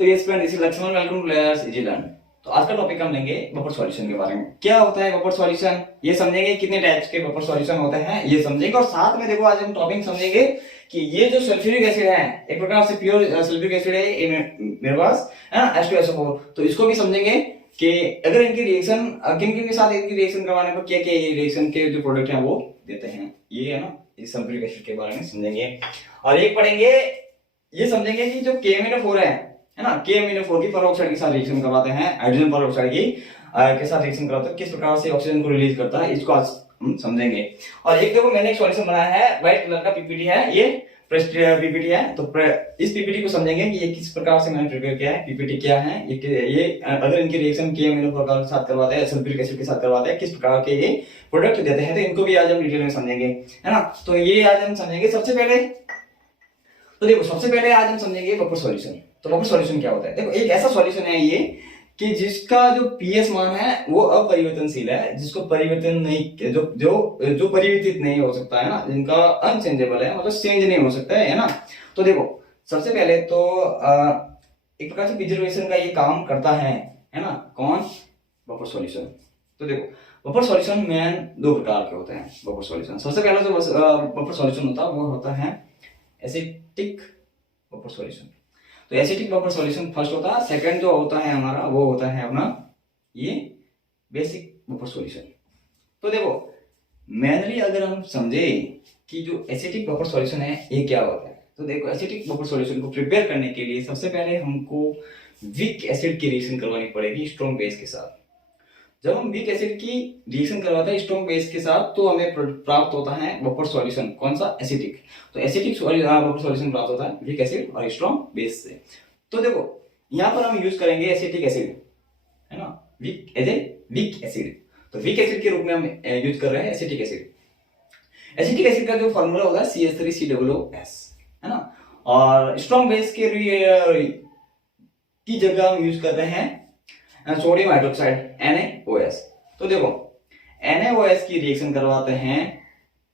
तो ये स्टूडेंट इसी Lakshman welcome to layers easy learn. तो आज का टॉपिक हम लेंगे बफर सॉल्यूशन के बारे में। क्या होता है बफर सॉल्यूशन, ये समझेंगे। कितने टाइप्स के बफर सॉल्यूशन होते हैं ये समझेंगे। और साथ में देखो आज हम टॉपिक समझेंगे कि ये जो सल्फ्यूरिक एसिड है, एक प्रकार से प्योर सल्फ्यूरिक एसिड है ये मेरे पास, है ना, H2SO4। तो इसको भी समझेंगे कि अगर इनकी रिएक्शन किन किन के साथ इनकी रिएक्शन करवाने पर क्या क्या ये रिएक्शन के जो प्रोडक्ट हैं वो देते हैं, ये है ना, इस सल्फ्यूरिक एसिड के बारे में समझेंगे। और एक पढ़ेंगे, ये समझेंगे कि जो KMnO4 है ना, KMnO4 की पेरोक्साइड के साथ रिएक्शन करवाते हैं, हाइड्रोजन पेरोक्साइड की के साथ रिएक्शन करवाते हैं, किस प्रकार से ऑक्सीजन को रिलीज करता है, इसको आज हम समझेंगे। और एक देखो मैंने एक सॉल्यूशन बनाया है, व्हाइट कलर का पीपीटी है, ये पीपीटी है। तो इस पीपीटी को समझेंगे कि ये किस प्रकार से मैंने प्रिपेयर किया है, पीपीटी क्या है, ये अगर इनकी रिएक्शन KMnO4 के साथ करवाते हैं, सल्फ्यूरिक एसिड के साथ करवाते हैं, किस प्रकार के ये प्रोडक्ट देते हैं, तो इनको भी आज हम डिटेल में समझेंगे, है ना। तो ये आज हम समझेंगे। सबसे पहले तो देखो, सबसे पहले आज हम समझेंगे बफर सॉल्यूशन। तो बफर सॉल्यूशन क्या होता है? देखो, एक ऐसा सॉल्यूशन है ये कि जिसका जो पीएच मान है वो अपरिवर्तनशील है, जिसको परिवर्तन नहीं, जो जो जो परिवर्तित नहीं हो सकता है ना, जिनका अनचेंजेबल है, मतलब चेंज नहीं हो सकता है ना। तो देखो, सबसे पहले तो एक प्रकार से प्रिजर्वेशन का ये काम करता है ना। कौन? Buffer solution. तो देखो, बफर सॉल्यूशन मेन दो प्रकार के होते हैं। बफर सॉल्यूशन, सबसे पहला जो बफर सॉल्यूशन होता है वो होता है एसिटिक बफर सॉल्यूशन। तो एसिटिक बफर सॉल्यूशन फर्स्ट होता है। सेकंड जो होता है हमारा वो होता है अपना ये बेसिक बफर सॉल्यूशन। तो देखो, मेनली अगर हम समझे कि जो एसिटिक बफर सॉल्यूशन है ये क्या होता है, तो देखो, एसिटिक बफर सॉल्यूशन को प्रिपेयर करने के लिए सबसे पहले हमको वीक एसिड की रिएक्शन करवानी पड़ेगी स्ट्रॉन्ग बेस के साथ। जब हम वीक एसिड की रिएक्शन करवाते हैं स्ट्रॉन्ग बेस के साथ तो हमें प्राप्त होता है बफर सॉल्यूशन। कौन सा? एसिटिक। तो एसिटिक बफर सॉल्यूशन प्राप्त होता है वीक एसिड और स्ट्रॉन्ग बेस से। तो देखो, यहाँ पर हम यूज करेंगे एसिटिक एसिड, है ना, वीक एसिड। तो वीक एसिड के रूप में हम यूज कर रहे हैं एसिटिक एसिड। एसिटिक एसिड का जो फॉर्मूला होगा CH3COOS, है ना। और स्ट्रॉन्ग बेस के की जगह हम यूज कर रहे हैं सोडियम हाइड्रोक्साइड NaOH। तो देखो, NaOH की रिएक्शन करवाते हैं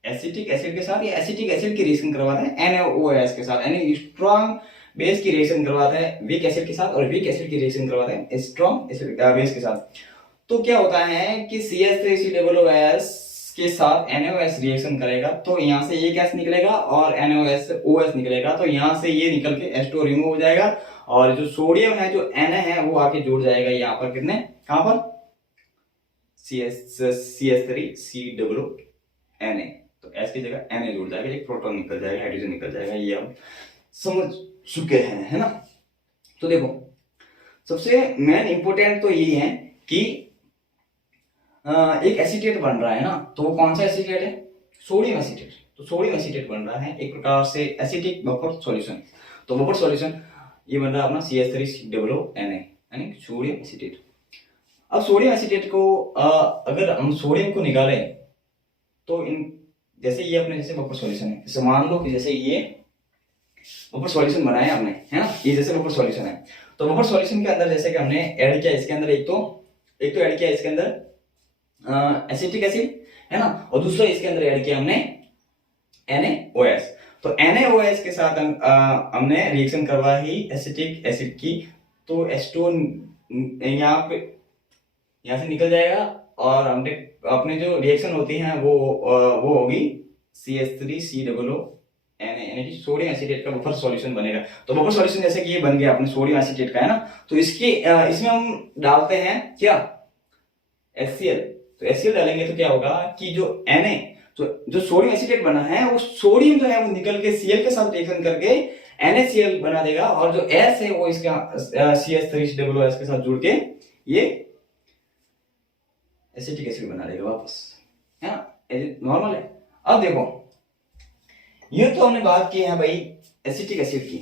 एसिटिक एसिड के साथ, या एसिटिक एसिड की रिएक्शन करवाते हैं NaOH के साथ, यानी स्ट्रॉन्ग बेस की रिएक्शन करवाते हैं वीक एसिड के साथ, और वीक एसिड की रिएक्शन करवाते हैं स्ट्रॉन्ग एसिड बेस के साथ। तो क्या होता है कि CH3COOS के साथ NaOH रिएक्शन करेगा तो यहाँ से ये गैस निकलेगा और NaOH निकलेगा, तो यहाँ से ये निकल के H2 रिमूव हो जाएगा, और जो सोडियम है, जो Na है, वो आके जुड़ जाएगा यहाँ पर। कितने? कहाँ पर? CH3COONA। तो S की जगह Na जुड़ जाएगा, एक प्रोटॉन निकल जाएगा, हाइड्रोजन निकल जाएगा। ये हम समझ चुके हैं, है ना। तो देखो, सबसे मेन इंपोर्टेंट तो ये है कि एक एसीटेट बन रहा है ना, तो वो कौन सा एसीटेट है? Sodium acetate. तो सोडियम एसीटेट बन रहा है एक प्रकार से एसिटिक बफर सॉल्यूशन। तो बफर सॉल्यूशन ये बन रहा है अपना CH3COONA, यानी सोडियम एसीटेट। अब सोडियम एसीटेट को अगर हम सोडियम को निकालें तो इन जैसे ये अपने जैसे बफर सॉल्यूशन है, जैसे मान लो कि जैसे ये बफर सॉल्यूशन बनाया हमने, है ना, ये जैसे बफर सॉल्यूशन है। तो बफर सॉल्यूशन के अंदर जैसे कि हमने ऐड किया इसके अंदर एक तो ऐड किया इसके अंदर एसिटिक एसिड, है ना, और दूसरा इसके अंदर ऐड किया हमने NaOH। तो NaOH के साथ हमने रिएक्शन करवाई एसिटिक एसिड की, तो H2 यहाँ से निकल जाएगा, और हमने अपने जो रिएक्शन होती है वो होगी CH3COONA, यानी सोडियम एसीटेट का बफर सॉल्यूशन बनेगा। तो बफर सॉल्यूशन जैसे कि ये बन गया अपने सोडियम एसीटेट का, है ना। तो इसमें हम डालते हैं क्या? HCl। तो HCl डालेंगे तो क्या होगा कि जो जो सोडियम एसीटेट बना है, वो सोडियम जो है वो निकल के Cl के साथ रिएक्शन करके NaCl बना देगा, और जो S है वो इसका CH3COOS के साथ जुड़ के ये एसिटिक एसिड बना देगा वापस, है ना। नॉर्मल है। अब देखो, ये तो हमने बात की है भाई एसिटिक एसिड की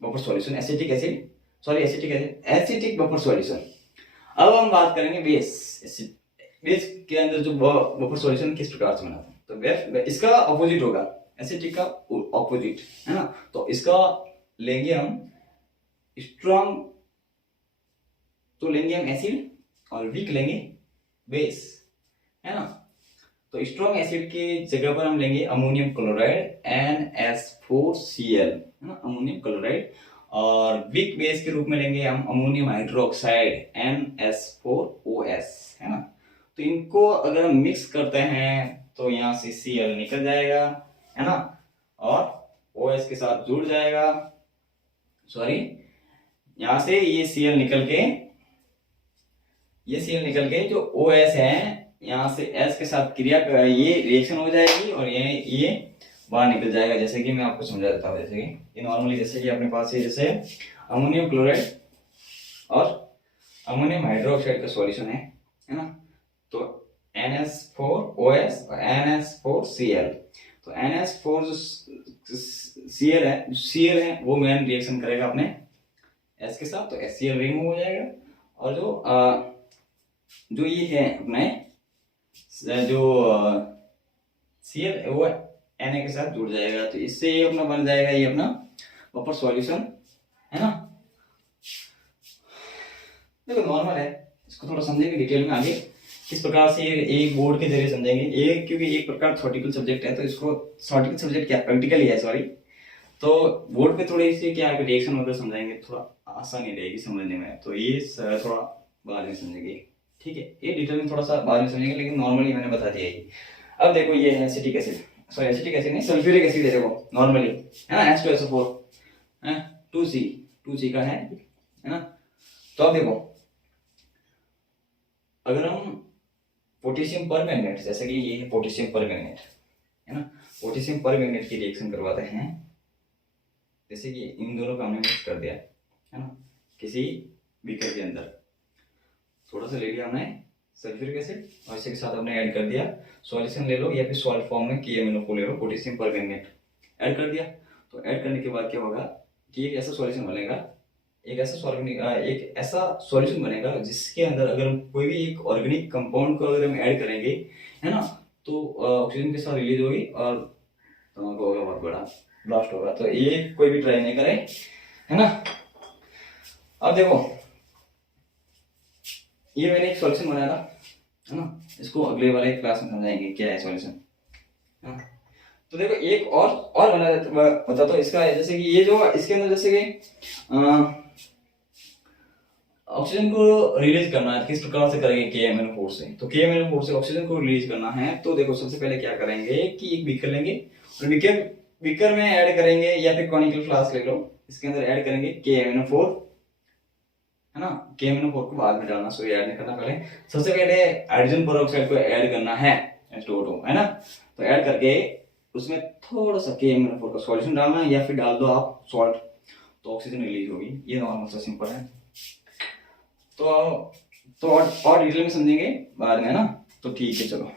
buffer solution, acetic buffer solution. अब हम बात करेंगे बेस के अंदर जो बफर सॉल्यूशन किस प्रकार से बनाते हैं। तो इसका अपोजिट होगा, एसिटिक का अपोजिट, है ना। तो इसका लेंगे हम स्ट्रॉन्ग, तो लेंगे हम एसिड, और वीक लेंगे बेस, है ना। तो स्ट्रॉन्ग एसिड की जगह पर हम लेंगे अमोनियम क्लोराइड NH4Cl, है ना, अमोनियम क्लोराइड। और वीक बेस के रूप में लेंगे हम अमोनियम हाइड्रोक्साइड NH4OS, है ना। तो इनको अगर हम मिक्स करते हैं तो यहाँ से Cl निकल जाएगा, है ना, और OS के साथ जुड़ जाएगा, सॉरी यहाँ से ये Cl निकल के जो OS है यहाँ से S के साथ क्रिया ये रिएक्शन हो जाएगी और ये बाहर निकल जाएगा। जैसे कि मैं आपको समझा देता हूँ, जैसे कि ये नॉर्मली जैसे कि अपने पास है जैसे अमोनियम क्लोराइड और अमोनियम हाइड्रोक्साइड का सॉल्यूशन है ना। तो NH4OS और NH4Cl, तो NH4 जो Cl है वो मेन रिएक्शन करेगा अपने S के साथ, तो HCl रिमूव हो जाएगा और जो ये है अपने जो Cl वो Na के साथ जुड़ जाएगा, तो इससे ये अपना बन जाएगा ये अपना बफर सॉल्यूशन, है ना। देखो नॉर्मल है, इसको थोड़ा समझेंगे डिटेल में आगे किस प्रकार से ये एक बोर्ड के जरिए समझेंगे। ये क्योंकि एक प्रकार थ्योरेटिकल सब्जेक्ट है तो इसको थ्योरेटिकल सब्जेक्ट क्या प्रैक्टिकल ही है, सॉरी, तो बोर्ड पे थोड़ी सी क्या रिएक्शन वगैरह समझाएंगे, थोड़ा आसानी रहेगी समझने में, तो ये थोड़ा बाद में समझेंगे, ठीक है। ये डिटेल में थोड़ा सा बाद में समझेंगे, लेकिन नॉर्मली मैंने बता दिया ये। अब देखो ये है acetic acid, sorry acetic acid नहीं, सल्फ्यूरिक एसिड है, देखो नॉर्मली है ना, H2SO4 है, 2C का है ना। तो अब देखो अगर हम पोटेशियम पर मैग्नेट, जैसे कि ये है पोटेशियम पर मैग्नेट, है ना, पोटेशियम पर मैग्नेट की रिएक्शन करवाते हैं, जैसे कि इन दोनों को हमने मिक्स कर दिया है ना किसी बीकर के अंदर, थोड़ा सा ले लिया हमने सल्फ्यूरिक एसिड और इसी के साथ हमने ऐड कर दिया, सॉल्यूशन ले लो या फिर सॉल्ट फॉर्म में KMnO4 ले लो, पोटेशियम पर मैग्नेट ऐड कर दिया। तो ऐड करने के बाद क्या होगा कि एक ऐसा सॉल्यूशन बनेगा, एक ऐसा सॉल्यूशन बनेगा जिसके अंदर अगर हम कोई भी एक ऑर्गेनिक कंपाउंड को अगर हम ऐड करेंगे, है ना, तो ऑक्सीजन के साथ रिलीज होगी और धमाका होगा, बहुत बड़ा ब्लास्ट होगा। तो ये कोई भी ट्राई नहीं करे, है ना। अब देखो ये मैंने एक सॉल्यूशन बनाया था, है ना, इसको अगले वाले क्लास में समझाएंगे क्या है सॉल्यूशन, है ना। तो देखो एक और बता तो इसका, जैसे कि ये जो इसके अंदर जैसे कि ऑक्सीजन को रिलीज करना है, किस प्रकार से करेंगे KMnO4 से, तो KMnO4 से ऑक्सीजन को रिलीज करना है, तो देखो सबसे पहले क्या करेंगे कि एक बीकर लेंगे और बीकर में ऐड करेंगे या फिर कॉनिकल फ्लास्क ले लो, इसके अंदर ऐड करेंगे KMnO4, है ना। KMnO4 को बाद में डालना, सो ऐड नहीं करना, पहले सबसे पहले हाइड्रोजन पेरोक्साइड को ऐड करना है H2O2, है ना। तो ऐड करके उसमें थोड़ा सा KMnO4 का सॉल्यूशन डालना है या फिर डाल दो आप सॉल्ट, तो ऑक्सीजन रिलीज होगी। ये नॉर्मल सा सिंपल है, तो और डिटेल में समझेंगे बाद में, है ना। तो ठीक है, चलो।